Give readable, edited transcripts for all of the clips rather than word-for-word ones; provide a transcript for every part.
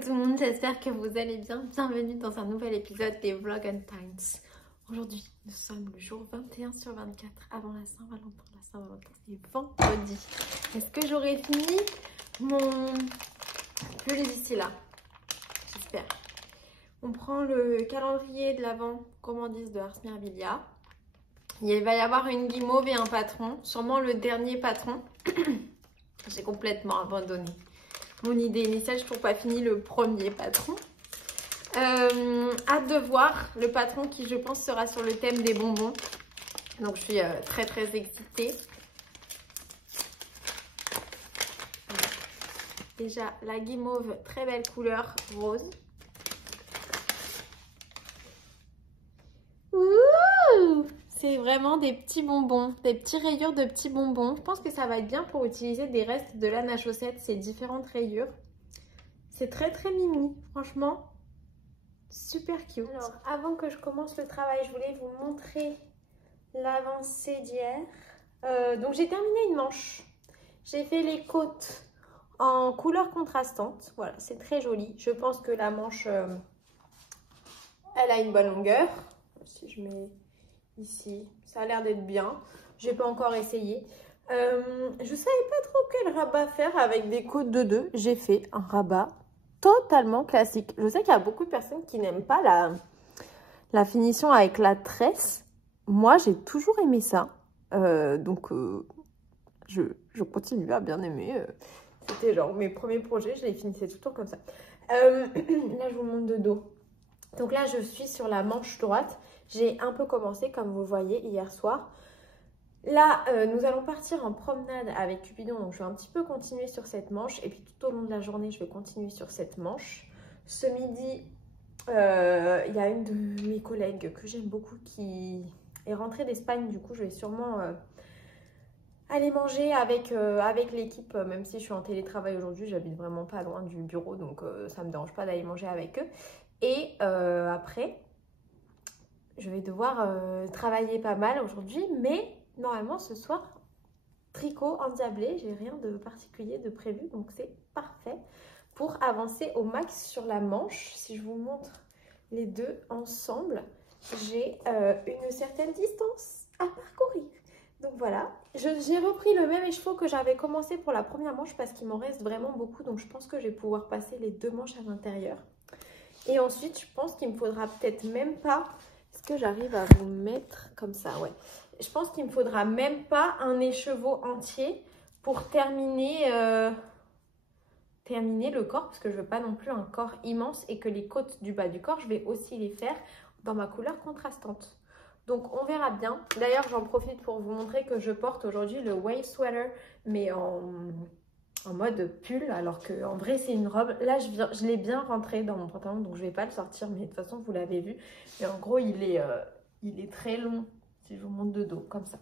tout le monde, j'espère que vous allez bien. Bienvenue dans un nouvel épisode des Vlog and Times. Aujourd'hui, nous sommes le jour 21/24 avant la Saint-Valentin. La Saint-Valentin, c'est vendredi. Est-ce que j'aurai fini mon pull d'ici là? J'espère. On prend le calendrier de l'Avent gourmandise de Ars Mirabilia. Il va y avoir une guimauve et un patron, sûrement le dernier patron. J'ai complètement abandonné mon idée initiale, je n'ai toujours pas fini le premier patron. Hâte de voir le patron qui, je pense, sera sur le thème des bonbons. Donc, je suis très excitée. Voilà. Déjà, la guimauve, très belle couleur rose. Ouh! C'est vraiment des petits bonbons, des petits rayures de petits bonbons. Je pense que ça va être bien pour utiliser des restes de laine à chaussettes, ces différentes rayures. C'est très mimi, franchement, super cute. Alors, avant que je commence le travail, je voulais vous montrer l'avancée d'hier. Donc, j'ai terminé une manche. J'ai fait les côtes en couleur contrastante. Voilà, c'est très joli. Je pense que la manche, elle a une bonne longueur. Si je mets ici, ça a l'air d'être bien. J'ai pas encore essayé. Je savais pas trop quel rabat faire avec des côtes de 2. J'ai fait un rabat totalement classique. Je sais qu'il y a beaucoup de personnes qui n'aiment pas la finition avec la tresse. Moi, j'ai toujours aimé ça. Je continue à bien aimer. C'était genre mes premiers projets. Je les finissais tout le temps comme ça. Là, je vous montre de dos. Donc là, je suis sur la manche droite. J'ai un peu commencé, comme vous le voyez, hier soir. Là, nous allons partir en promenade avec Cupidon. Donc, je vais un petit peu continuer sur cette manche. Et puis, tout au long de la journée, je vais continuer sur cette manche. Ce midi, il y a une de mes collègues que j'aime beaucoup qui est rentrée d'Espagne. Du coup, je vais sûrement aller manger avec l'équipe. Même si je suis en télétravail aujourd'hui, j'habite vraiment pas loin du bureau. Donc, ça ne me dérange pas d'aller manger avec eux. Et après, je vais devoir travailler pas mal aujourd'hui. Mais normalement, ce soir, tricot endiablé. J'ai rien de particulier de prévu. Donc, c'est parfait pour avancer au max sur la manche. Si je vous montre les deux ensemble, j'ai une certaine distance à parcourir. Donc, voilà. J'ai repris le même écheveau que j'avais commencé pour la première manche parce qu'il m'en reste vraiment beaucoup. Donc, je pense que je vais pouvoir passer les deux manches à l'intérieur. Et ensuite, je pense qu'il me faudra peut-être même pas... Est-ce que j'arrive à vous mettre comme ça? Ouais. Je pense qu'il me faudra même pas un écheveau entier pour terminer le corps. Parce que je veux pas non plus un corps immense et que les côtes du bas du corps, je vais aussi les faire dans ma couleur contrastante. Donc, on verra bien. D'ailleurs, j'en profite pour vous montrer que je porte aujourd'hui le wave sweater, mais en mode pull, alors qu'en vrai c'est une robe. Là je l'ai bien rentré dans mon pantalon, donc je vais pas le sortir, mais de toute façon vous l'avez vu. Et en gros il est très long, si je vous montre de dos, comme ça.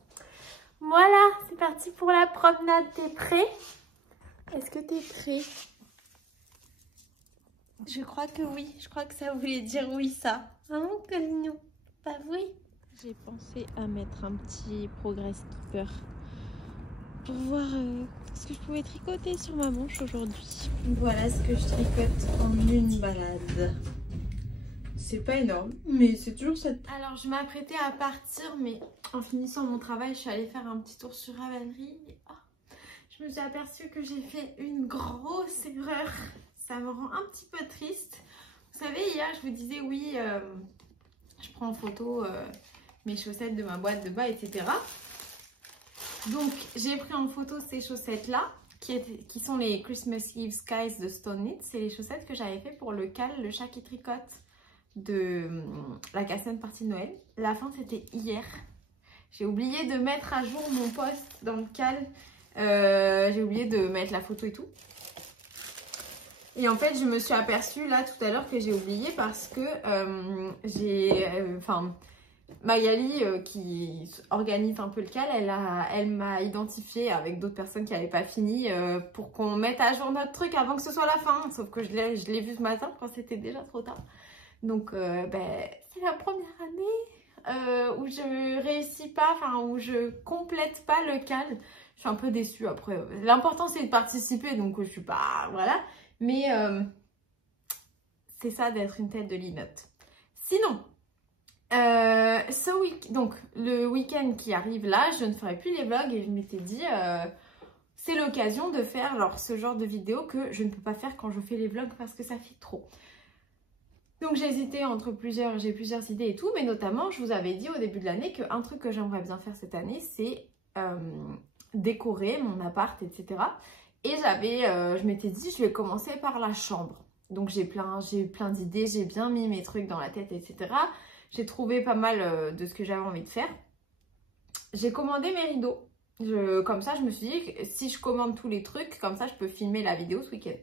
Voilà, c'est parti pour la promenade. T'es prêt? Est-ce que t'es prêt? Je crois que oui, je crois que ça voulait dire oui ça. Hein, Collignon? Pas oui? J'ai pensé à mettre un petit progress keeper pour voir ce que je pouvais tricoter sur ma manche aujourd'hui. Voilà ce que je tricote en une balade. C'est pas énorme, mais c'est toujours cette... Alors, je m'apprêtais à partir, mais en finissant mon travail, je suis allée faire un petit tour sur Ravelry. Oh, je me suis aperçue que j'ai fait une grosse erreur. Ça me rend un petit peu triste. Vous savez, hier, je vous disais, oui, je prends en photo mes chaussettes de ma boîte de bas, etc. Donc, j'ai pris en photo ces chaussettes-là, qui sont les Christmas Eve Skies de Stone Knit. C'est les chaussettes que j'avais fait pour le cal, le chat qui tricote de la quatrième partie de Noël. La fin, c'était hier. J'ai oublié de mettre à jour mon post dans le cal. J'ai oublié de mettre la photo et tout. Et en fait, je me suis aperçue là tout à l'heure que j'ai oublié parce que Magali, qui organise un peu le cal, elle m'a identifié avec d'autres personnes qui n'avaient pas fini pour qu'on mette à jour notre truc avant que ce soit la fin. Sauf que je l'ai vu ce matin quand c'était déjà trop tard. Donc, c'est la première année où je réussis pas, où je complète pas le cal. Je suis un peu déçue après. L'important, c'est de participer, donc je suis pas... Voilà. Mais c'est ça d'être une tête de linotte. Sinon, donc le week-end qui arrive là, je ne ferai plus les vlogs et je m'étais dit c'est l'occasion de faire ce genre de vidéo que je ne peux pas faire quand je fais les vlogs parce que ça fait trop. Donc j'ai hésité entre j'ai plusieurs idées et tout, mais notamment je vous avais dit au début de l'année qu'un truc que j'aimerais bien faire cette année, c'est décorer mon appart, etc. Et je m'étais dit je vais commencer par la chambre. Donc j'ai eu plein d'idées, j'ai bien mis mes trucs dans la tête, etc. J'ai trouvé pas mal de ce que j'avais envie de faire. J'ai commandé mes rideaux. Comme ça, je me suis dit que si je commande tous les trucs, comme ça, je peux filmer la vidéo ce week-end.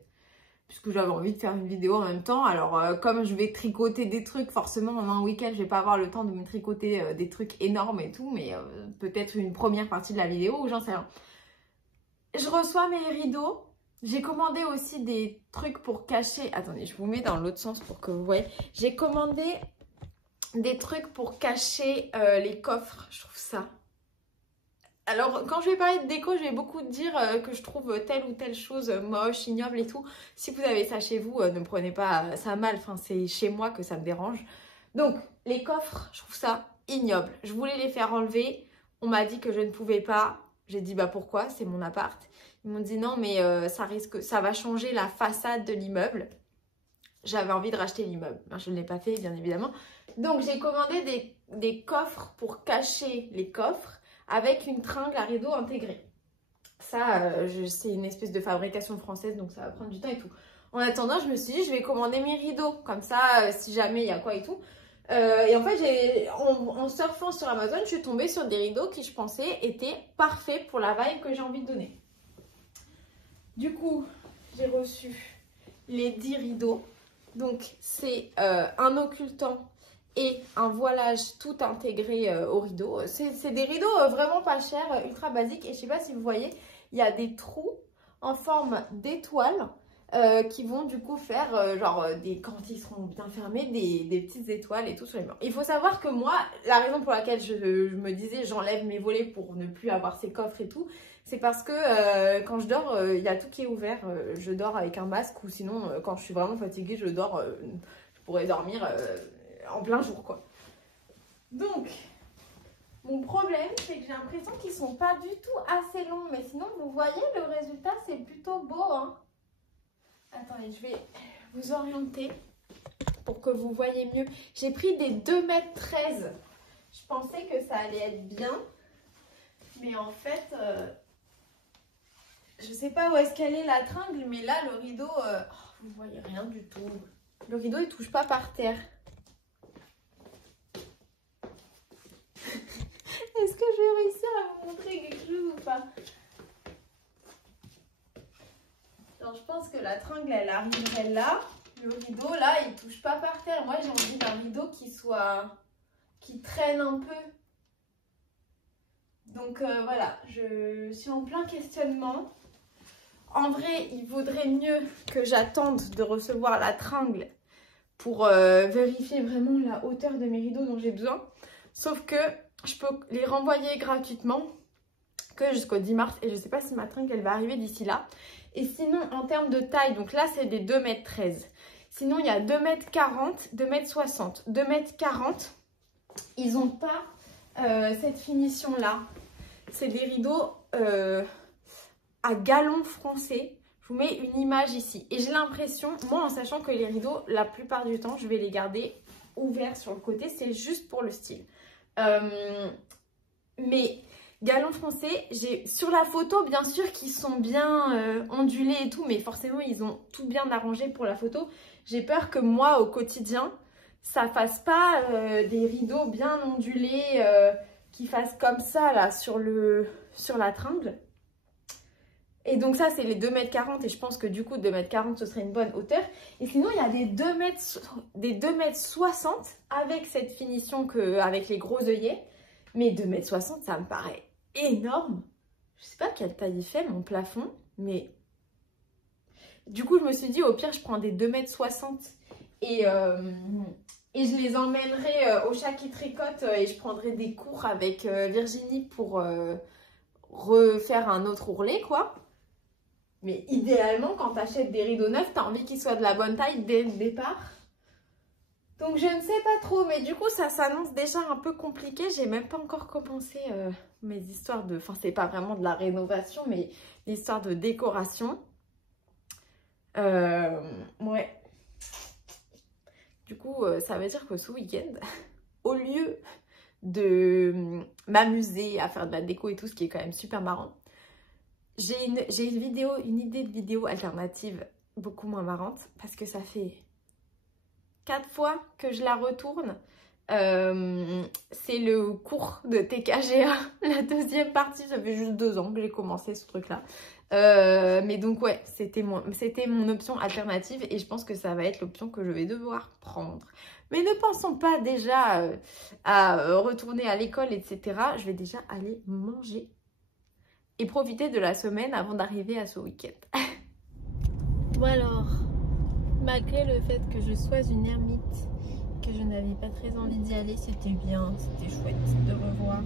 Puisque j'avais envie de faire une vidéo en même temps. Alors, comme je vais tricoter des trucs, forcément, en un week-end, je vais pas avoir le temps de me tricoter des trucs énormes et tout. Mais peut-être une première partie de la vidéo ou j'en sais rien. Je reçois mes rideaux. J'ai commandé aussi des trucs pour cacher... Attendez, je vous mets dans l'autre sens pour que vous voyez. J'ai commandé des trucs pour cacher les coffres. Je trouve ça... Alors, quand je vais parler de déco, je vais beaucoup dire que je trouve telle ou telle chose moche, ignoble et tout. Si vous avez ça chez vous, ne prenez pas ça mal. Enfin, c'est chez moi que ça me dérange. Donc, les coffres, je trouve ça ignoble. Je voulais les faire enlever. On m'a dit que je ne pouvais pas. J'ai dit, bah pourquoi? C'est mon appart. Ils m'ont dit non, mais ça va changer la façade de l'immeuble. J'avais envie de racheter l'immeuble. Je ne l'ai pas fait, bien évidemment. Donc, j'ai commandé des coffres pour cacher les coffres, avec une tringle à rideau intégrée. Ça, c'est une espèce de fabrication française, donc ça va prendre du temps et tout. En attendant, je me suis dit, je vais commander mes rideaux. Comme ça, si jamais il y a quoi et tout. Et en fait, en surfant sur Amazon, je suis tombée sur des rideaux qui, je pensais, étaient parfaits pour la vibe que j'ai envie de donner. Du coup, j'ai reçu les 10 rideaux. Donc, c'est un occultant et un voilage tout intégré au rideau. C'est des rideaux vraiment pas chers, ultra basiques. Et je sais pas si vous voyez, il y a des trous en forme d'étoiles qui vont du coup faire quand ils seront bien fermés, des petites étoiles et tout sur les murs. Il faut savoir que moi, la raison pour laquelle je me disais j'enlève mes volets pour ne plus avoir ces coffres et tout, c'est parce que quand je dors, il y a tout qui est ouvert. Je dors avec un masque ou sinon quand je suis vraiment fatiguée, je pourrais dormir en plein jour quoi. Donc mon problème c'est que j'ai l'impression qu'ils sont pas du tout assez longs, mais sinon vous voyez le résultat, c'est plutôt beau hein. Attendez, je vais vous orienter pour que vous voyez mieux. J'ai pris des 2,13 m. Je pensais que ça allait être bien, mais en fait je sais pas où est-ce qu'elle est la tringle, mais là le rideau vous voyez rien du tout. Le rideau il touche pas par terre. Est-ce que je vais réussir à vous montrer quelque chose ou pas? Alors, je pense que la tringle, elle arriverait là. Le rideau, là, il touche pas par terre. Moi, j'ai envie d'un rideau qui traîne un peu. Donc, voilà, je suis en plein questionnement. En vrai, il vaudrait mieux que j'attende de recevoir la tringle pour vérifier vraiment la hauteur de mes rideaux dont j'ai besoin. Sauf que je peux les renvoyer gratuitement que jusqu'au 10 mars. Et je ne sais pas si ma tringle, elle va arriver d'ici là. Et sinon, en termes de taille, donc là, c'est des 2,13 m. Sinon, il y a 2,40 m, 2,60 m. 2,40 m, ils n'ont pas cette finition-là. C'est des rideaux à galon français. Je vous mets une image ici. Et j'ai l'impression, moi, en sachant que les rideaux, la plupart du temps, je vais les garder ouverts sur le côté. C'est juste pour le style. Mais galon français, j'ai sur la photo bien sûr qu'ils sont bien ondulés et tout, mais forcément ils ont tout bien arrangé pour la photo. J'ai peur que moi au quotidien ça fasse pas des rideaux bien ondulés qui fassent comme ça là sur la tringle. Et donc ça c'est les 2,40 m et je pense que du coup 2,40 m ce serait une bonne hauteur. Et sinon il y a des 2,60 m avec cette finition avec les gros œillets. Mais 2,60 m ça me paraît énorme. Je sais pas quelle taille il fait mon plafond, mais du coup je me suis dit au pire je prends des 2,60 m et je les emmènerai au chat qui tricote et je prendrai des cours avec Virginie pour refaire un autre ourlet quoi. Mais idéalement quand tu achètes des rideaux neufs, tu as envie qu'ils soient de la bonne taille dès le départ. Donc je ne sais pas trop, mais du coup ça s'annonce déjà un peu compliqué. J'ai même pas encore commencé mes histoires de... Enfin c'est pas vraiment de la rénovation, mais l'histoire de décoration. Ouais. Du coup ça veut dire que ce week-end, au lieu de m'amuser à faire de la déco et tout, ce qui est quand même super marrant, j'ai une idée de vidéo alternative beaucoup moins marrante parce que ça fait 4 fois que je la retourne. C'est le cours de TKGA, la deuxième partie. Ça fait juste 2 ans que j'ai commencé ce truc là, mais donc ouais, c'était mon option alternative et je pense que ça va être l'option que je vais devoir prendre. Mais ne pensons pas déjà à retourner à l'école, etc. Je vais déjà aller manger et profiter de la semaine avant d'arriver à ce week-end. Bon alors, malgré le fait que je sois une ermite, que je n'avais pas très envie d'y aller, c'était bien, c'était chouette de revoir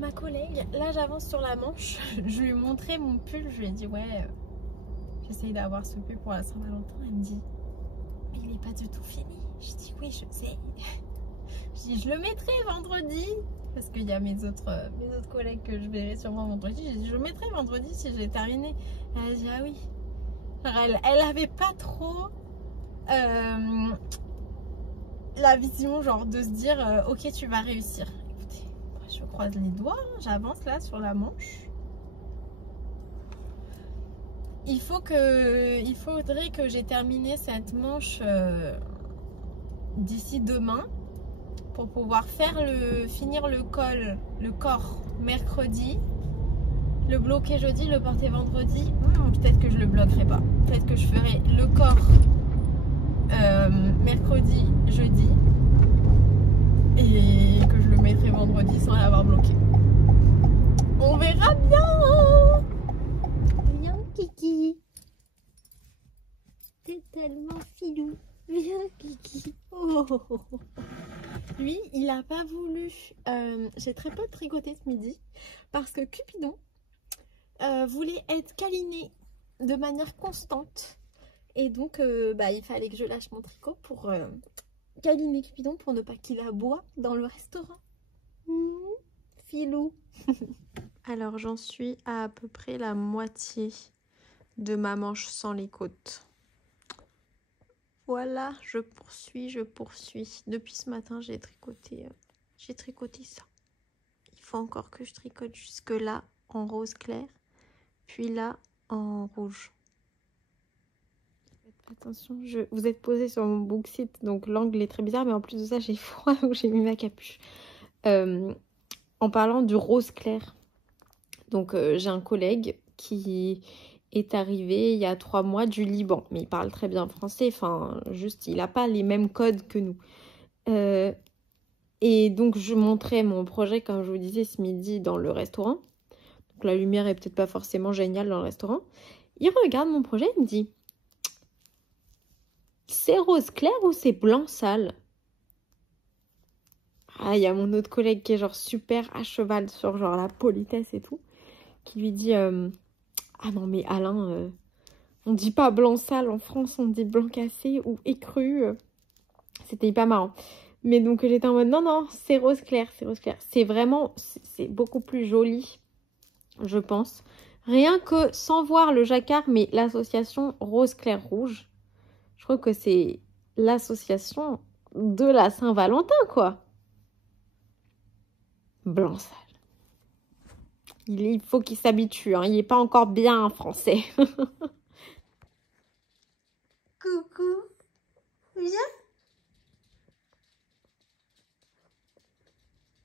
ma collègue. Là j'avance sur la Manche, je lui ai montré mon pull, je lui ai dit ouais, j'essaye d'avoir ce pull pour la Saint-Valentin. Elle me dit mais il n'est pas du tout fini. Je dis oui je sais. Je dis je le mettrai vendredi parce qu'il y a mes autres collègues que je verrai sûrement vendredi. J'ai dit je le mettrai vendredi si j'ai terminé. Elle a dit ah oui. Alors, elle avait pas trop la vision genre de se dire ok tu vas réussir. Écoutez, je croise les doigts, hein, j'avance là sur la Manche. Il faudrait que j'ai terminé cette manche d'ici demain pour pouvoir finir le corps mercredi, le bloquer jeudi, le porter vendredi. Peut-être que je le bloquerai pas. Peut-être que je ferai le corps mercredi, jeudi et que je le mettrai vendredi sans l'avoir bloqué. On verra bien. Viens Kiki, t'es tellement filou. Viens Kiki. Oh. Lui, il a pas voulu. J'ai très peu tricoté ce midi parce que Cupidon voulait être câliné de manière constante. Et donc, il fallait que je lâche mon tricot pour câliner Cupidon pour ne pas qu'il aboie dans le restaurant. Filou. Alors, j'en suis à peu près la moitié de ma manche sans les côtes. Voilà, je poursuis. Depuis ce matin, j'ai tricoté ça. Il faut encore que je tricote jusque là en rose clair, puis là en rouge. Attention, vous êtes posé sur mon Booksite, donc l'angle est très bizarre, mais en plus de ça, j'ai froid où j'ai mis ma capuche. En parlant du rose clair, donc j'ai un collègue qui est arrivé il y a 3 mois du Liban, mais il parle très bien français, enfin juste il n'a pas les mêmes codes que nous. Et donc je montrais mon projet, comme je vous disais, ce midi dans le restaurant. Donc la lumière est peut-être pas forcément géniale dans le restaurant. Il regarde mon projet, il me dit c'est rose clair ou c'est blanc sale? Ah, il y a mon autre collègue qui est genre super à cheval sur genre la politesse et tout, qui lui dit ah non mais Alain, on dit pas blanc sale en France, on dit blanc cassé ou écru. C'était hyper marrant. Mais donc j'étais en mode non, c'est rose clair, c'est rose clair. C'est vraiment, c'est beaucoup plus joli, je pense. Rien que sans voir le jacquard, mais l'association rose clair rouge, je trouve que c'est l'association de la Saint-Valentin, quoi. Blanc sale. Il faut qu'il s'habitue, hein. Il n'est pas encore bien en français. Coucou, viens.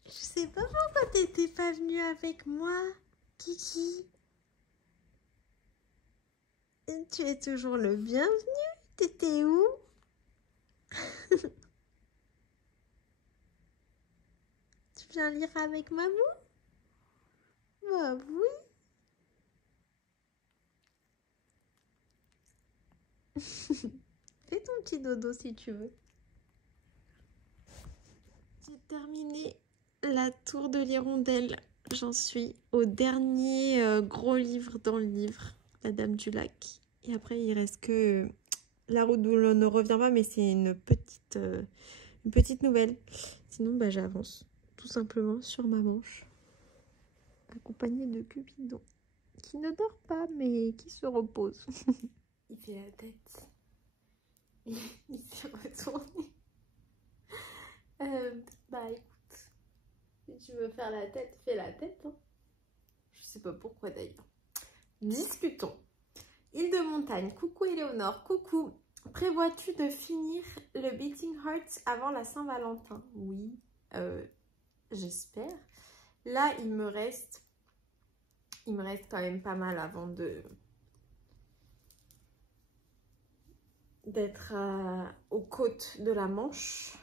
Je sais pas pourquoi t'étais pas venue avec moi, Kiki. Tu es toujours le bienvenu. T'étais où? Tu viens lire avec maman? Bah oui. Fais ton petit dodo si tu veux. J'ai terminé la tour de l'hirondelle. J'en suis au dernier gros livre dans le livre, La Dame du Lac. Et après, il reste que la route d'où l'on ne revient pas, mais c'est une petite nouvelle. Sinon, bah, j'avance tout simplement sur ma manche, accompagnée de Cupidon, qui ne dort pas, mais qui se repose. Il fait la tête. Il s'est retourné. Bah écoute, si tu veux faire la tête, fais la tête. Hein. Je sais pas pourquoi d'ailleurs. Discutons. Île de montagne, coucou Éléonore, coucou. Prévois-tu de finir le Beating Heart avant la Saint-Valentin? Oui, j'espère. Là, il me reste quand même pas mal avant d'être aux côtes de la Manche.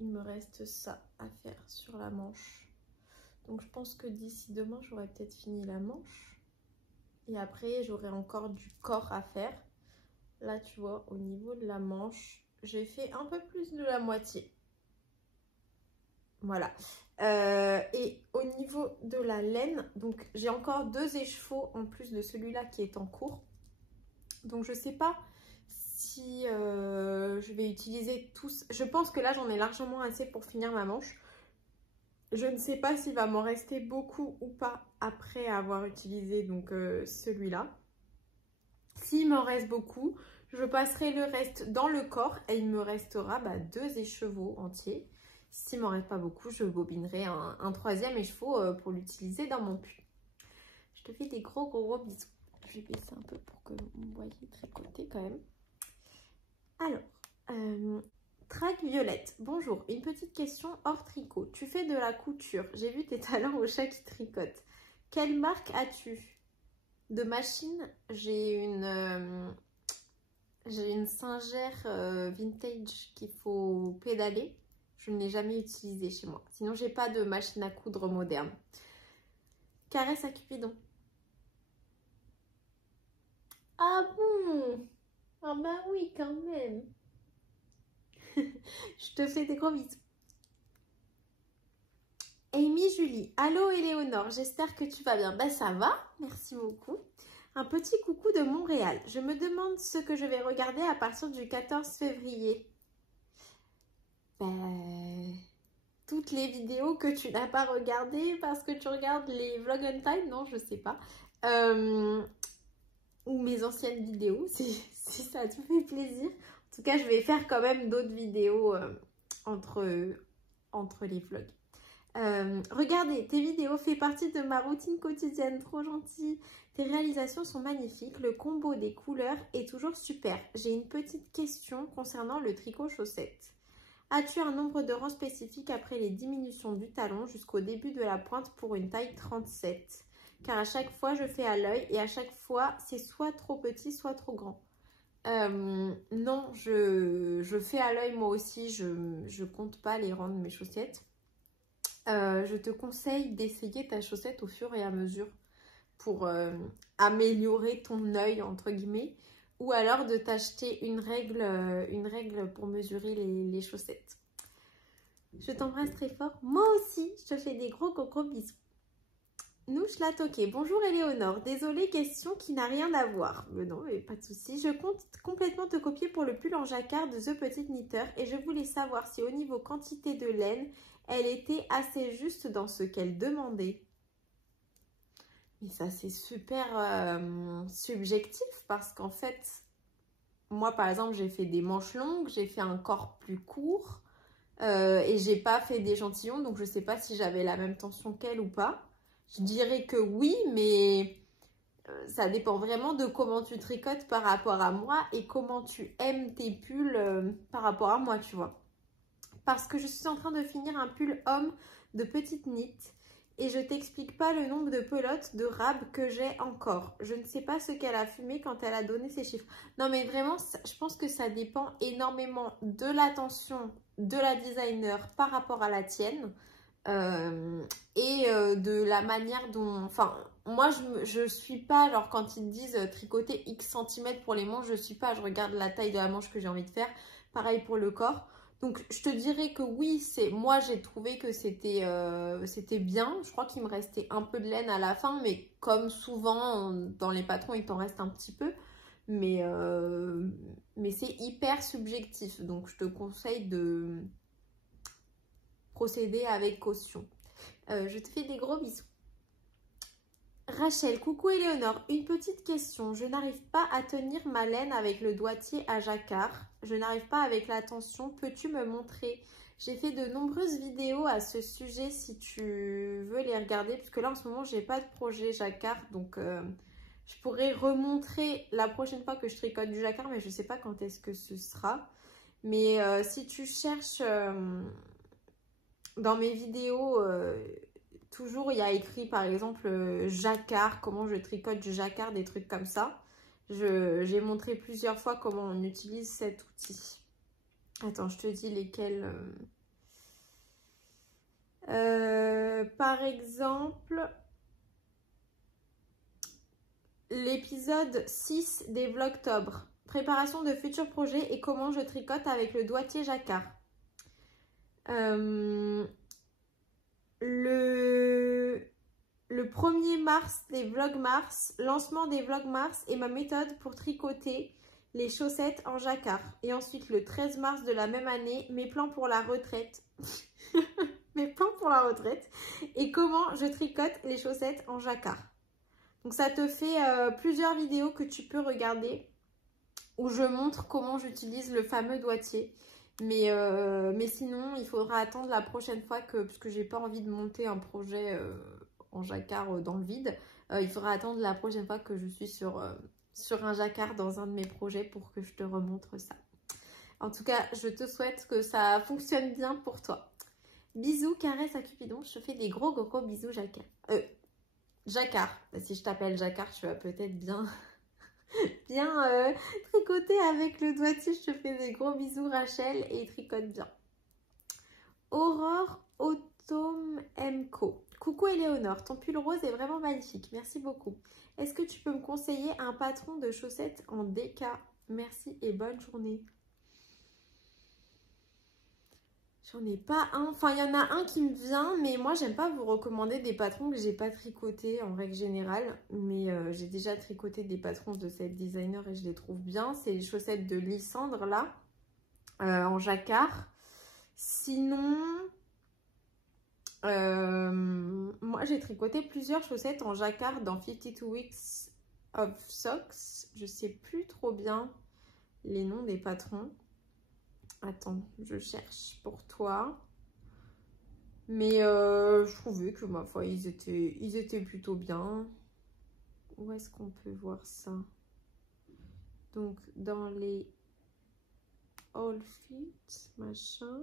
Il me reste ça à faire sur la Manche. Donc je pense que d'ici demain, j'aurai peut-être fini la Manche. Et après, j'aurai encore du corps à faire. Là, tu vois, au niveau de la Manche, j'ai fait un peu plus de la moitié. Voilà. Et au niveau de la laine, donc j'ai encore 2 écheveaux en plus de celui-là qui est en cours. Donc je ne sais pas si je vais utiliser tous. Je pense que là, j'en ai largement assez pour finir ma manche. Je ne sais pas s'il va m'en rester beaucoup ou pas après avoir utilisé donc celui-là. S'il m'en reste beaucoup, je passerai le reste dans le corps et il me restera 2 écheveaux entiers. S'il m'en reste pas beaucoup, je bobinerai un 3e écheveau pour l'utiliser dans mon pull. Je te fais des gros bisous. Je vais baisser un peu pour que vous me voyez tricoter quand même. Alors, Track Violette, bonjour, une petite question hors tricot. Tu fais de la couture, j'ai vu tes talents au chat qui tricote. Quelle marque as-tu? De machine, j'ai une Singer vintage qu'il faut pédaler. Je ne l'ai jamais utilisée chez moi. Sinon, j'ai pas de machine à coudre moderne. Caresse à Cupidon. Ah bon? Ah bah oui, quand même. Je te fais des gros bisous. Amy Julie, allô Éléonore, j'espère que tu vas bien. Ben ça va, merci beaucoup. Un petit coucou de Montréal. Je me demande ce que je vais regarder à partir du 14 février. Ben, toutes les vidéos que tu n'as pas regardées parce que tu regardes les vlogs on time, non, je sais pas. Ou mes anciennes vidéos, si ça te fait plaisir. En tout cas, je vais faire quand même d'autres vidéos entre les vlogs. Regardez, tes vidéos font partie de ma routine quotidienne, trop gentil. Tes réalisations sont magnifiques, le combo des couleurs est toujours super. J'ai une petite question concernant le tricot chaussette. As-tu un nombre de rangs spécifique après les diminutions du talon jusqu'au début de la pointe pour une taille 37? Car à chaque fois je fais à l'œil et à chaque fois c'est soit trop petit soit trop grand. Non, je fais à l'œil moi aussi, je compte pas les rangs de mes chaussettes. Je te conseille d'essayer ta chaussette au fur et à mesure pour améliorer ton œil entre guillemets, ou alors de t'acheter une règle pour mesurer les chaussettes. Je t'embrasse très fort, moi aussi, je te fais des gros bisous. Nouche la toquée, bonjour Éléonore, désolée, question qui n'a rien à voir. Mais non, mais pas de souci. Je compte complètement te copier pour le pull en jacquard de The Petite Knitteur et je voulais savoir si au niveau quantité de laine, elle était assez juste dans ce qu'elle demandait. Mais ça c'est super subjectif parce qu'en fait, moi par exemple j'ai fait des manches longues, j'ai fait un corps plus court et j'ai pas fait d'échantillon, donc je sais pas si j'avais la même tension qu'elle ou pas. Je dirais que oui, mais ça dépend vraiment de comment tu tricotes par rapport à moi et comment tu aimes tes pulls par rapport à moi, tu vois. Parce que je suis en train de finir un pull homme de petite knit et je t'explique pas le nombre de pelotes de rab que j'ai encore. Je ne sais pas ce qu'elle a fumé quand elle a donné ces chiffres. Non mais vraiment, je pense que ça dépend énormément de l'attention de la designer par rapport à la tienne. Et de la manière dont... Enfin, moi, je suis pas... Alors, quand ils disent tricoter X centimètres pour les manches, je suis pas. Je regarde la taille de la manche que j'ai envie de faire. Pareil pour le corps. Donc, je te dirais que oui, moi, j'ai trouvé que c'était bien. Je crois qu'il me restait un peu de laine à la fin, mais comme souvent, dans les patrons, il t'en reste un petit peu. Mais c'est hyper subjectif. Donc, je te conseille de procéder avec caution. Je te fais des gros bisous. Rachel, coucou Éléonore, une petite question. Je n'arrive pas à tenir ma laine avec le doigtier à jacquard. Je n'arrive pas avec la tension. Peux-tu me montrer? J'ai fait de nombreuses vidéos à ce sujet si tu veux les regarder. Puisque là en ce moment, j'ai pas de projet jacquard. Donc je pourrais remontrer la prochaine fois que je tricote du jacquard. Mais je sais pas quand est-ce que ce sera. Mais si tu cherches dans mes vidéos... toujours, il y a écrit par exemple jacquard, comment je tricote du jacquard, des trucs comme ça. J'ai montré plusieurs fois comment on utilise cet outil. Attends, je te dis lesquels. Par exemple, l'épisode 6 des Vlogtober. Préparation de futurs projets et comment je tricote avec le doigtier jacquard. Le 1er mars des vlogs mars, lancement des vlogs mars et ma méthode pour tricoter les chaussettes en jacquard. Et ensuite le 13 mars de la même année, mes plans pour la retraite. Mes plans pour la retraite. Et comment je tricote les chaussettes en jacquard. Donc ça te fait plusieurs vidéos que tu peux regarder où je montre comment j'utilise le fameux doigtier. Mais sinon, il faudra attendre la prochaine fois parce que j'ai pas envie de monter un projet en jacquard dans le vide. Il faudra attendre la prochaine fois que je suis sur un jacquard dans un de mes projets pour que je te remontre ça. En tout cas, je te souhaite que ça fonctionne bien pour toi. Bisous, caresses à Cupidon. Je te fais des gros bisous jacquard. Jacquard. Si je t'appelle jacquard, tu vas peut-être bien... bien tricoter avec le doigtier. Je te fais des gros bisous Rachel et il tricote bien. Aurore Automne Co. Coucou Éléonore, ton pull rose est vraiment magnifique, merci beaucoup. Est-ce que tu peux me conseiller un patron de chaussettes en DK? Merci et bonne journée. J'en ai pas un, enfin il y en a un qui me vient, mais moi j'aime pas vous recommander des patrons que j'ai pas tricotés en règle générale, mais j'ai déjà tricoté des patrons de cette designer et je les trouve bien. C'est les chaussettes de Lysandre là, en jacquard. Sinon, moi j'ai tricoté plusieurs chaussettes en jacquard dans 52 Weeks of Socks. Je sais plus trop bien les noms des patrons. Attends, je cherche pour toi. Mais je trouvais que ma foi, ils étaient plutôt bien. Où est-ce qu'on peut voir ça? Donc, dans les All Fit, machin.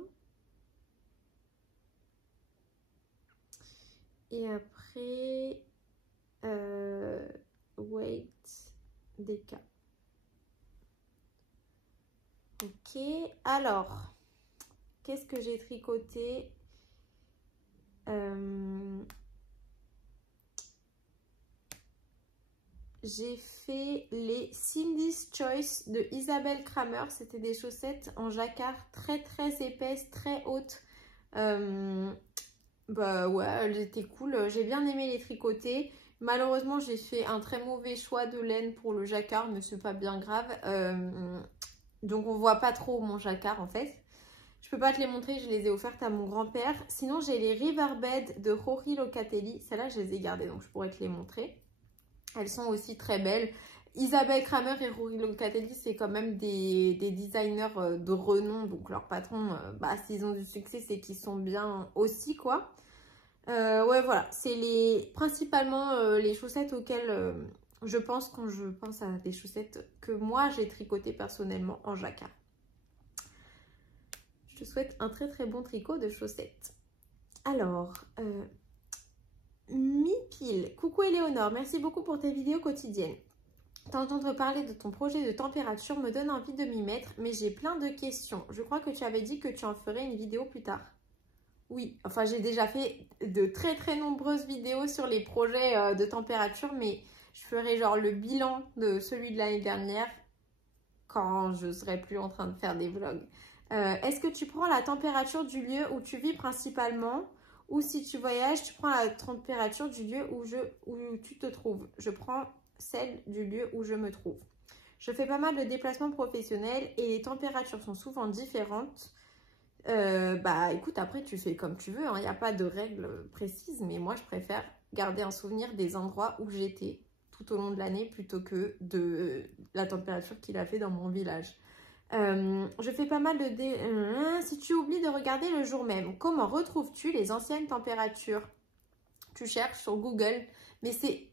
Et après, Wait, DK. Ok, alors, qu'est-ce que j'ai tricoté? J'ai fait les Cindy's Choice de Isabelle Kramer. C'était des chaussettes en jacquard très épaisses, très hautes. Bah ouais, elles étaient cool. J'ai bien aimé les tricoter. Malheureusement, j'ai fait un très mauvais choix de laine pour le jacquard, mais c'est pas bien grave. Donc on voit pas trop mon jacquard en fait. Je peux pas te les montrer, je les ai offertes à mon grand-père. Sinon, j'ai les Riverbed de Rory Locatelli. Celles-là, je les ai gardées, donc je pourrais te les montrer. Elles sont aussi très belles. Isabelle Kramer et Rory Locatelli, c'est quand même des designers de renom. Donc leurs patrons, s'ils ont du succès, c'est qu'ils sont bien aussi, quoi. Ouais, voilà. C'est principalement les chaussettes auxquelles je pense quand je pense à des chaussettes que moi, j'ai tricotées personnellement en jacquard. Je te souhaite un très bon tricot de chaussettes. Alors, Mi-Pile. Coucou Éléonore, merci beaucoup pour tes vidéos quotidiennes. T'entendre parler de ton projet de température me donne envie de m'y mettre, mais j'ai plein de questions. Je crois que tu avais dit que tu en ferais une vidéo plus tard. Oui, enfin j'ai déjà fait de très nombreuses vidéos sur les projets de température, mais je ferai genre le bilan de celui de l'année dernière quand je serai plus en train de faire des vlogs. Est-ce que tu prends la température du lieu où tu vis principalement ou si tu voyages, tu prends la température du lieu où tu te trouves? Je prends celle du lieu où je me trouve. Je fais pas mal de déplacements professionnels et les températures sont souvent différentes. Bah écoute, après tu fais comme tu veux, il n'y a pas de règles précises, mais moi je préfère garder un souvenir des endroits où j'étais tout au long de l'année plutôt que de la température qu'il a fait dans mon village. Je fais pas mal de... Si tu oublies de regarder le jour même, comment retrouves-tu les anciennes températures? Tu cherches sur Google, mais c'est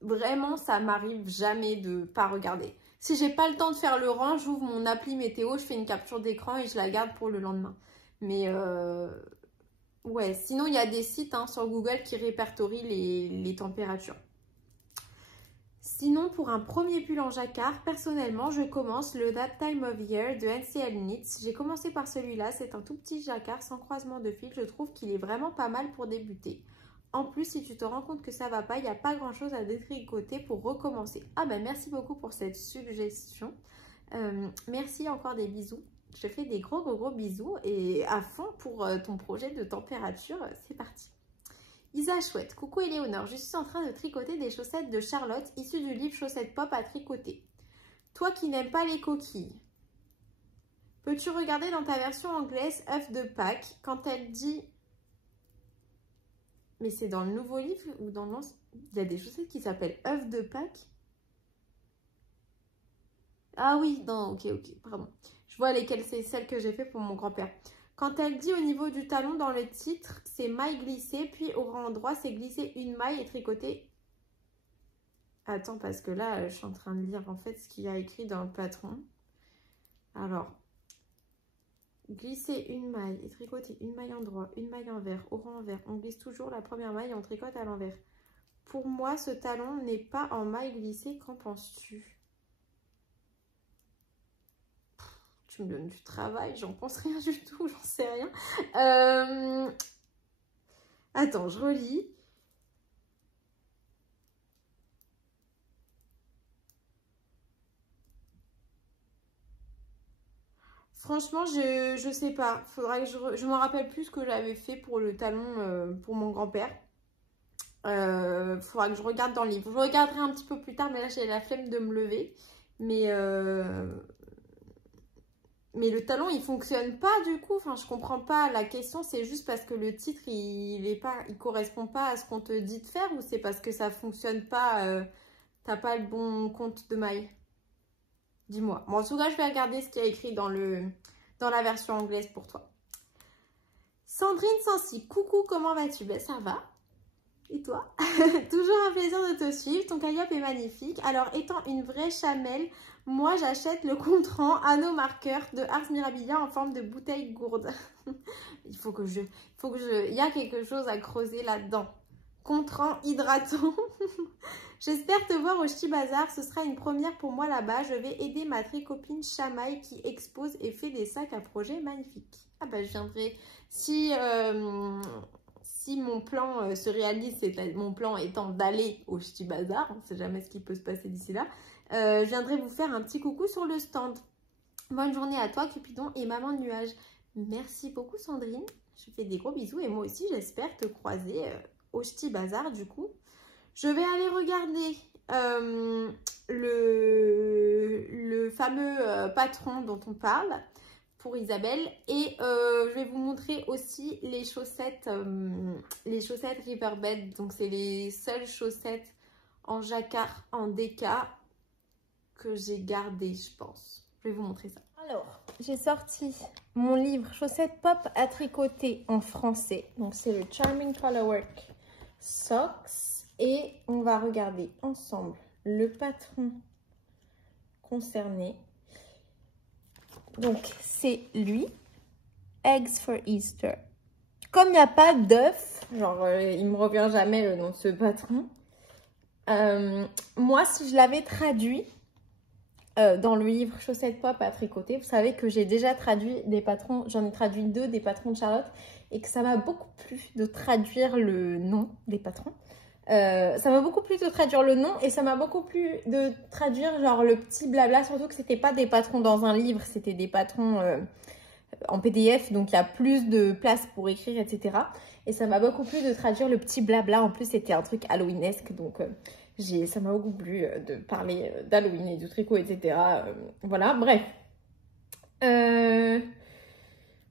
vraiment, ça m'arrive jamais de pas regarder. Si j'ai pas le temps de faire le rang, j'ouvre mon appli météo, je fais une capture d'écran et je la garde pour le lendemain. Mais ouais, sinon il y a des sites sur Google qui répertorient les températures. Sinon, pour un premier pull en jacquard, personnellement, je commence le That Time of Year de NCL Knits. J'ai commencé par celui-là, c'est un tout petit jacquard sans croisement de fil. Je trouve qu'il est vraiment pas mal pour débuter. En plus, si tu te rends compte que ça va pas, il n'y a pas grand-chose à détricoter pour recommencer. Ah ben merci beaucoup pour cette suggestion. Merci, encore des bisous. Je te fais des gros bisous et à fond pour ton projet de température. C'est parti. Isa Chouette, coucou Éléonore, je suis en train de tricoter des chaussettes de Charlotte issues du livre Chaussettes Pop à tricoter. Toi qui n'aimes pas les coquilles, peux-tu regarder dans ta version anglaise œuf de Pâques quand elle dit... Mais c'est dans le nouveau livre ou dans l'ancien? Il y a des chaussettes qui s'appellent œuf de Pâques. Ah oui, non, ok, pardon. Je vois lesquelles, c'est celles que j'ai fait pour mon grand-père. Quand elle dit au niveau du talon dans le titre, c'est maille glissée, puis au rang droit, c'est glisser une maille et tricoter. Attends, parce que là, je suis en train de lire en fait ce qu'il y a écrit dans le patron. Alors, glisser une maille et tricoter une maille en droit, une maille envers, au rang envers. On glisse toujours la première maille et on tricote à l'envers. Pour moi, ce talon n'est pas en maille glissée. Qu'en penses-tu? Tu me donnes du travail, j'en pense rien du tout, j'en sais rien. Attends, je relis. Franchement, je sais pas. Faudra que je me rappelle plus ce que j'avais fait pour le talon pour mon grand-père. Faudra que je regarde dans le livre. Je regarderai un petit peu plus tard, mais là j'ai la flemme de me lever. Mais le talon, il fonctionne pas du coup. Enfin, je comprends pas la question. C'est juste parce que le titre, il correspond pas à ce qu'on te dit de faire ou c'est parce que ça fonctionne pas, t'as pas le bon compte de maille? Dis-moi. Bon, en tout cas, je vais regarder ce qu'il y a écrit dans la version anglaise pour toi. Sandrine Sancy, coucou, comment vas-tu? Ben, ça va. Et toi? Toujours un plaisir de te suivre. Ton calliope est magnifique. Alors, étant une vraie chamelle, moi, j'achète le Contran anneau marqueur de Ars Mirabilia en forme de bouteille gourde. Il y a quelque chose à creuser là-dedans. Contran hydratant. J'espère te voir au Ch'ti Bazar. Ce sera une première pour moi là-bas. Je vais aider ma très copine Chamaille qui expose et fait des sacs à projet magnifiques. Ah bah, je viendrai. Si mon plan se réalise, mon plan étant d'aller au Ch'ti Bazar, on ne sait jamais ce qui peut se passer d'ici là, je viendrai vous faire un petit coucou sur le stand. Bonne journée à toi, Cupidon et Maman de Nuage. Merci beaucoup, Sandrine. Je fais des gros bisous et moi aussi, j'espère te croiser au Ch'ti Bazar du coup. Je vais aller regarder le fameux patron dont on parle pour Isabelle et je vais vous montrer aussi les chaussettes Riverbed. Donc c'est les seules chaussettes en jacquard en déca que j'ai gardées, je pense. Je vais vous montrer ça. Alors, j'ai sorti mon livre Chaussettes Pop à tricoter en français. Donc c'est le Charming Colorwork Socks. Et on va regarder ensemble le patron concerné. Donc, c'est lui. Eggs for Easter. Comme il n'y a pas d'œuf, genre, il me revient jamais le nom de ce patron. Moi, si je l'avais traduit dans le livre Chaussettes Pop à tricoter, vous savez que j'ai déjà traduit des patrons, j'en ai traduit 2 des patrons de Charlotte, et que ça m'a beaucoup plu de traduire le nom des patrons. Ça m'a beaucoup plu de traduire le nom et ça m'a beaucoup plu de traduire genre le petit blabla, surtout que c'était pas des patrons dans un livre, c'était des patrons en PDF, donc il y a plus de place pour écrire, etc. Et ça m'a beaucoup plu de traduire le petit blabla. En plus, c'était un truc halloweenesque, donc ça m'a beaucoup plu de parler d'Halloween et du tricot, etc. Voilà, bref.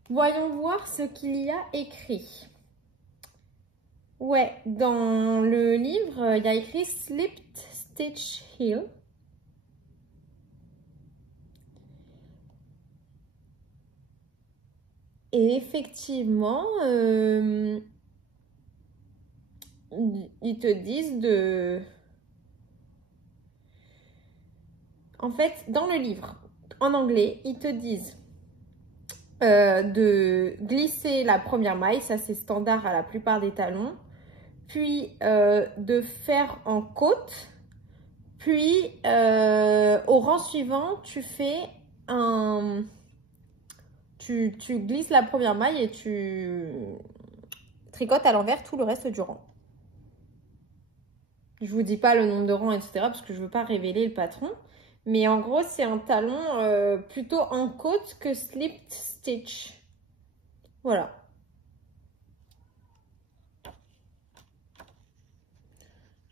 Voyons voir ce qu'il y a écrit. Ouais, dans le livre, il y a écrit Slipped Stitch Heel. Et effectivement, ils te disent de... En fait, dans le livre, en anglais, ils te disent de glisser la première maille, ça c'est standard à la plupart des talons, puis de faire en côte, puis au rang suivant, tu fais un... Tu glisses la première maille et tu tricotes à l'envers tout le reste du rang. Je vous dis pas le nombre de rangs, etc. parce que je veux pas révéler le patron. Mais en gros, c'est un talon plutôt en côte que slipped stitch. Voilà.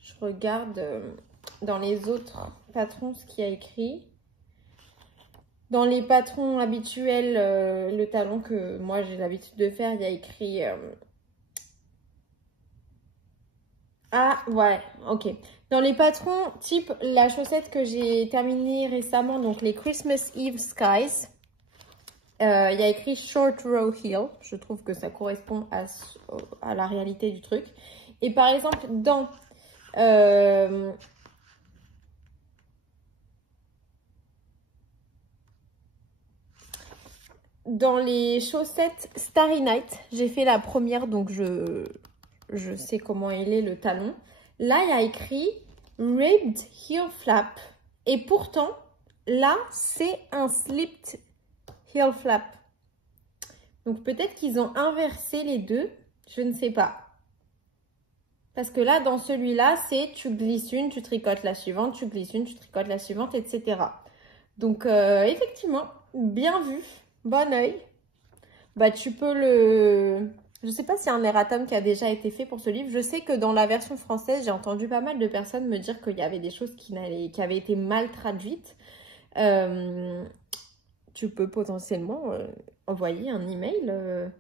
Je regarde dans les autres patrons ce qu'il y a écrit. Dans les patrons habituels, le talon que moi j'ai l'habitude de faire, il y a écrit... Ah, ouais, ok. Dans les patrons, type la chaussette que j'ai terminée récemment, donc les Christmas Eve Skies, il y a écrit Short Row Heel. Je trouve que ça correspond à la réalité du truc. Et par exemple, dans les chaussettes Starry Night, j'ai fait la première, donc je sais comment il est le talon. Là, il y a écrit Ribbed Heel Flap. Et pourtant, là, c'est un Slipped Heel Flap. Donc, peut-être qu'ils ont inversé les deux. Je ne sais pas. Parce que là, dans celui-là, c'est tu glisses une, tu tricotes la suivante, tu glisses une, tu tricotes la suivante, etc. Donc, effectivement, bien vu. Bon oeil. Bah, tu peux le... Je ne sais pas s'il y a un erratum qui a déjà été fait pour ce livre. Je sais que dans la version française, j'ai entendu pas mal de personnes me dire qu'il y avait des choses qui avaient été mal traduites. Tu peux potentiellement envoyer un email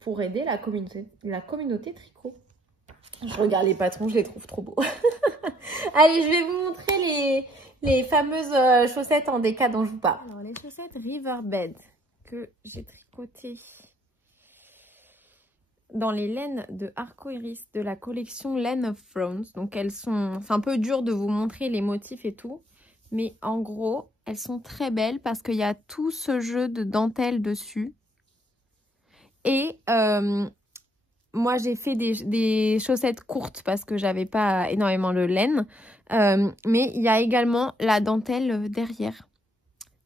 pour aider la communauté tricot. Je regarde les patrons, je les trouve trop beaux. Allez, je vais vous montrer les fameuses chaussettes en déca dont je vous parle. Alors, les chaussettes Riverbed que j'ai tricotées dans les laines de Arcoiris de la collection Laine of Thrones. Donc elles sont... C'est un peu dur de vous montrer les motifs et tout. Mais en gros, elles sont très belles parce qu'il y a tout ce jeu de dentelle dessus. Et moi, j'ai fait des chaussettes courtes parce que j'avais pas énormément de laine. Mais il y a également la dentelle derrière.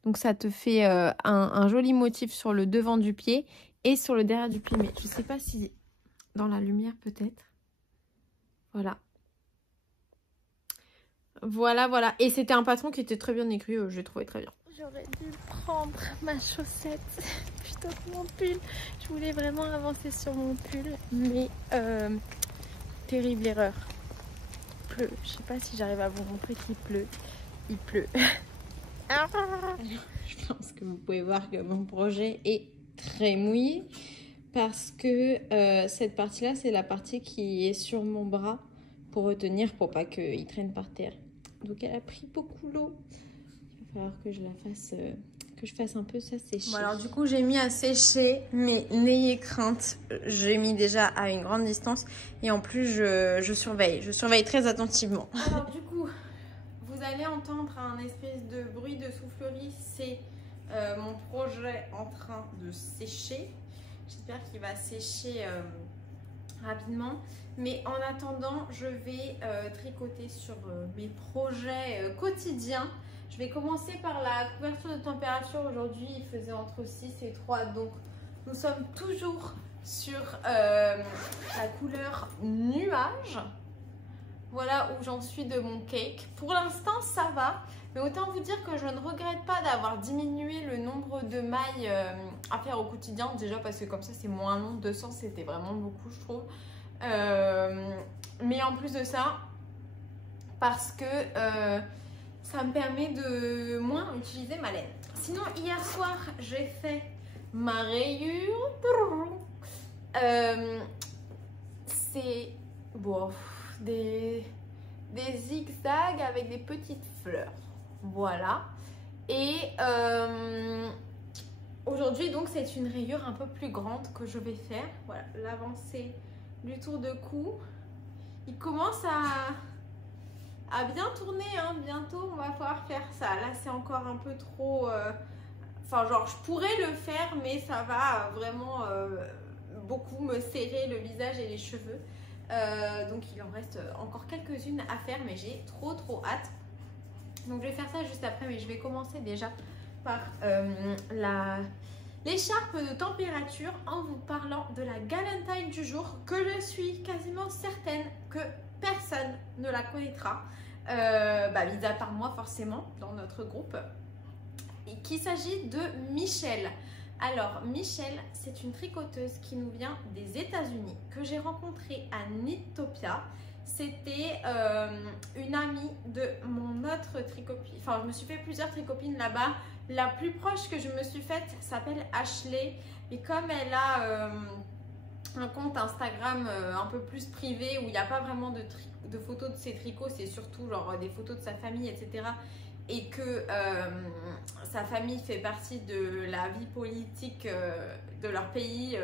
Donc ça te fait un joli motif sur le devant du pied et sur le derrière du pied. Mais je sais pas si dans la lumière peut-être. Voilà. Voilà. Et c'était un patron qui était très bien écrit. Je l'ai trouvé très bien. J'aurais dû prendre ma chaussette plutôt que mon pull. Je voulais vraiment avancer sur mon pull. Mais terrible erreur. Il pleut. Je sais pas si j'arrive à vous montrer qu'il pleut. Il pleut. Alors, je pense que vous pouvez voir que mon projet est très mouillé parce que cette partie-là, c'est la partie qui est sur mon bras pour retenir, pour pas qu'il traîne par terre. Donc, elle a pris beaucoup l'eau. Il va falloir que je la fasse, que je fasse un peu ça sécher. Bon, alors du coup, j'ai mis à sécher, mais n'ayez crainte, j'ai mis déjà à une grande distance et en plus, je surveille très attentivement. Alors du coup, vous allez entendre un espèce de bruit de soufflerie, c'est mon projet en train de sécher. J'espère qu'il va sécher rapidement. Mais en attendant, je vais tricoter sur mes projets quotidiens. Je vais commencer par la couverture de température. Aujourd'hui, il faisait entre 6 et 3. Donc, nous sommes toujours sur la couleur nuage. Voilà où j'en suis de mon cake. Pour l'instant, ça va. Mais autant vous dire que je ne regrette pas d'avoir diminué le nombre de mailles à faire au quotidien. Déjà parce que comme ça c'est moins long, 200 c'était vraiment beaucoup je trouve. Mais en plus de ça, parce que ça me permet de moins utiliser ma laine. Sinon hier soir j'ai fait ma rayure. C'est bon, des zigzags avec des petites fleurs. Voilà. Et aujourd'hui donc c'est une rayure un peu plus grande que je vais faire. Voilà, l'avancée du tour de cou. Il commence à bien tourner, hein. Bientôt on va pouvoir faire ça. Là c'est encore un peu trop... Enfin genre je pourrais le faire mais ça va vraiment beaucoup me serrer le visage et les cheveux. Donc il en reste encore quelques-unes à faire mais j'ai trop hâte. Donc je vais faire ça juste après mais je vais commencer déjà par l'écharpe de température en vous parlant de la galentine du jour que je suis quasiment certaine que personne ne la connaîtra, mis à part moi forcément dans notre groupe, et qu'il s'agit de Michel. Alors Michel, c'est une tricoteuse qui nous vient des États-Unis que j'ai rencontrée à Knitopia. C'était une amie de mon autre tricopine. Enfin, je me suis fait plusieurs tricopines là-bas. La plus proche que je me suis faite s'appelle Ashley. Et comme elle a un compte Instagram un peu plus privé où il n'y a pas vraiment de photos de ses tricots, c'est surtout genre des photos de sa famille, etc. Et que sa famille fait partie de la vie politique de leur pays.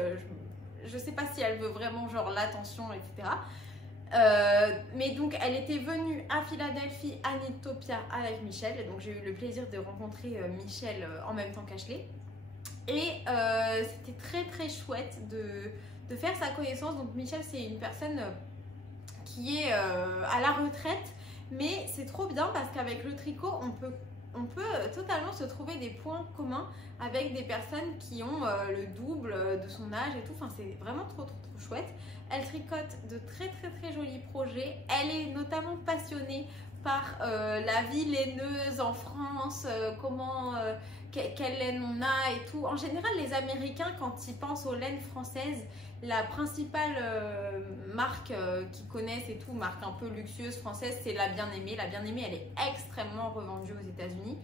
Je ne sais pas si elle veut vraiment genre l'attention, etc. Mais donc elle était venue à Philadelphie à Knitopia avec Michel, et donc j'ai eu le plaisir de rencontrer Michel en même temps qu'Ashley, et c'était très chouette de faire sa connaissance. Donc Michel c'est une personne qui est à la retraite, mais c'est trop bien parce qu'avec le tricot on peut totalement se trouver des points communs avec des personnes qui ont le double de son âge et tout. Enfin, c'est vraiment trop chouette. Elle tricote de très jolis projets. Elle est notamment passionnée par la vie laineuse en France, quelle laine on a et tout. En général, les Américains, quand ils pensent aux laines françaises, la principale marque qu'ils connaissent et tout, marque un peu luxueuse française, c'est la Bien-Aimée. La Bien-Aimée, elle est extrêmement revendue aux États-Unis.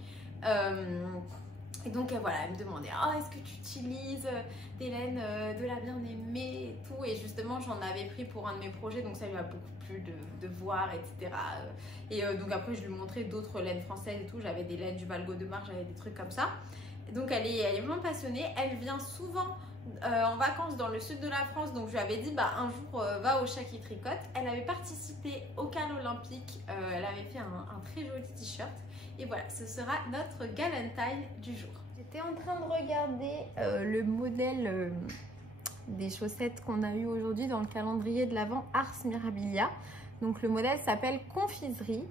Et donc voilà, elle me demandait « Oh, est-ce que tu utilises des laines de la Bien-Aimée et tout ?» Et justement, j'en avais pris pour un de mes projets, donc ça lui a beaucoup plu de voir, etc. Et donc après, je lui montrais d'autres laines françaises et tout. J'avais des laines du Val-Gaudemar, j'avais des trucs comme ça. Donc elle est vraiment passionnée. Elle vient souvent en vacances dans le sud de la France. Donc je lui avais dit, un jour, va au chat qui tricote. Elle avait participé au Cal Olympique. Elle avait fait un très joli t-shirt. Et voilà, ce sera notre galentine du jour. J'étais en train de regarder le modèle des chaussettes qu'on a eu aujourd'hui dans le calendrier de l'Avent Ars Mirabilia. Donc le modèle s'appelle Confiserie.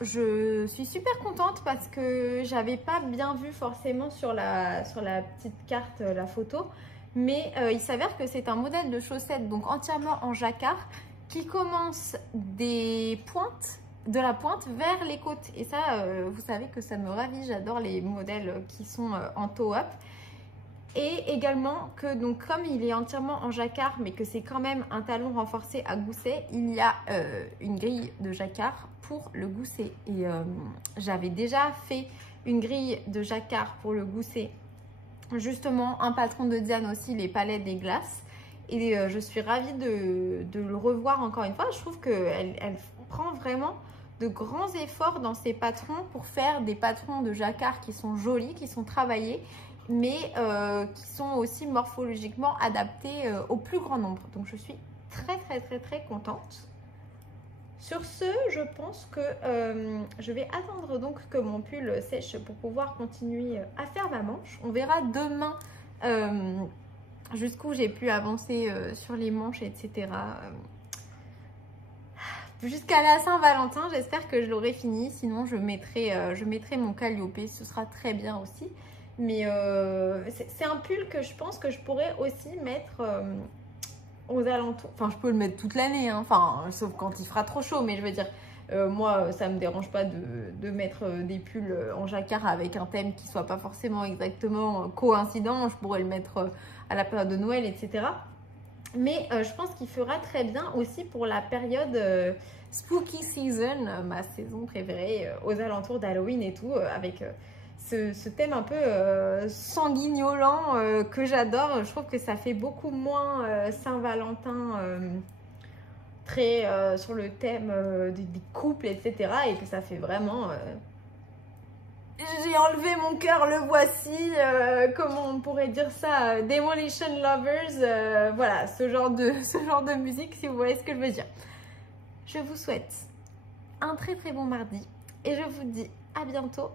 Je suis super contente parce que j'avais pas bien vu forcément sur la petite carte la photo. Mais il s'avère que c'est un modèle de chaussettes donc entièrement en jacquard qui commence des pointes, de la pointe vers les côtes. Et ça, vous savez que ça me ravit. J'adore les modèles qui sont en toe-up. Et également que donc comme il est entièrement en jacquard mais que c'est quand même un talon renforcé à gousset, il y a une grille de jacquard pour le gousset. Et j'avais déjà fait une grille de jacquard pour le gousset, justement un patron de Diane aussi, les palais des glaces. Et je suis ravie de le revoir encore une fois. Je trouve qu'elle prend vraiment de grands efforts dans ses patrons pour faire des patrons de jacquard qui sont jolis, qui sont travaillés, mais qui sont aussi morphologiquement adaptés au plus grand nombre. Donc je suis très contente. Sur ce, je pense que je vais attendre donc que mon pull sèche pour pouvoir continuer à faire ma manche. On verra demain jusqu'où j'ai pu avancer sur les manches, etc. Jusqu'à la Saint-Valentin, j'espère que je l'aurai fini. Sinon, je mettrai mon Calliope, ce sera très bien aussi. Mais c'est un pull que je pense que je pourrais aussi mettre aux alentours. Enfin, je peux le mettre toute l'année, hein. Enfin, sauf quand il fera trop chaud. Mais je veux dire, Moi, ça me dérange pas de mettre des pulls en jacquard avec un thème qui soit pas forcément exactement coïncident. Je pourrais le mettre à la période de Noël, etc. Mais je pense qu'il fera très bien aussi pour la période spooky season, ma saison préférée, aux alentours d'Halloween et tout, avec ce thème un peu sanguignolant que j'adore. Je trouve que ça fait beaucoup moins Saint-Valentin, très sur le thème des couples, etc. Et que ça fait vraiment... j'ai enlevé mon cœur, le voici, comment on pourrait dire ça, Demolition Lovers, voilà, ce genre de musique, si vous voyez ce que je veux dire. Je vous souhaite un très très bon mardi et je vous dis à bientôt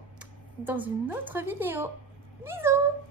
dans une autre vidéo. Bisous!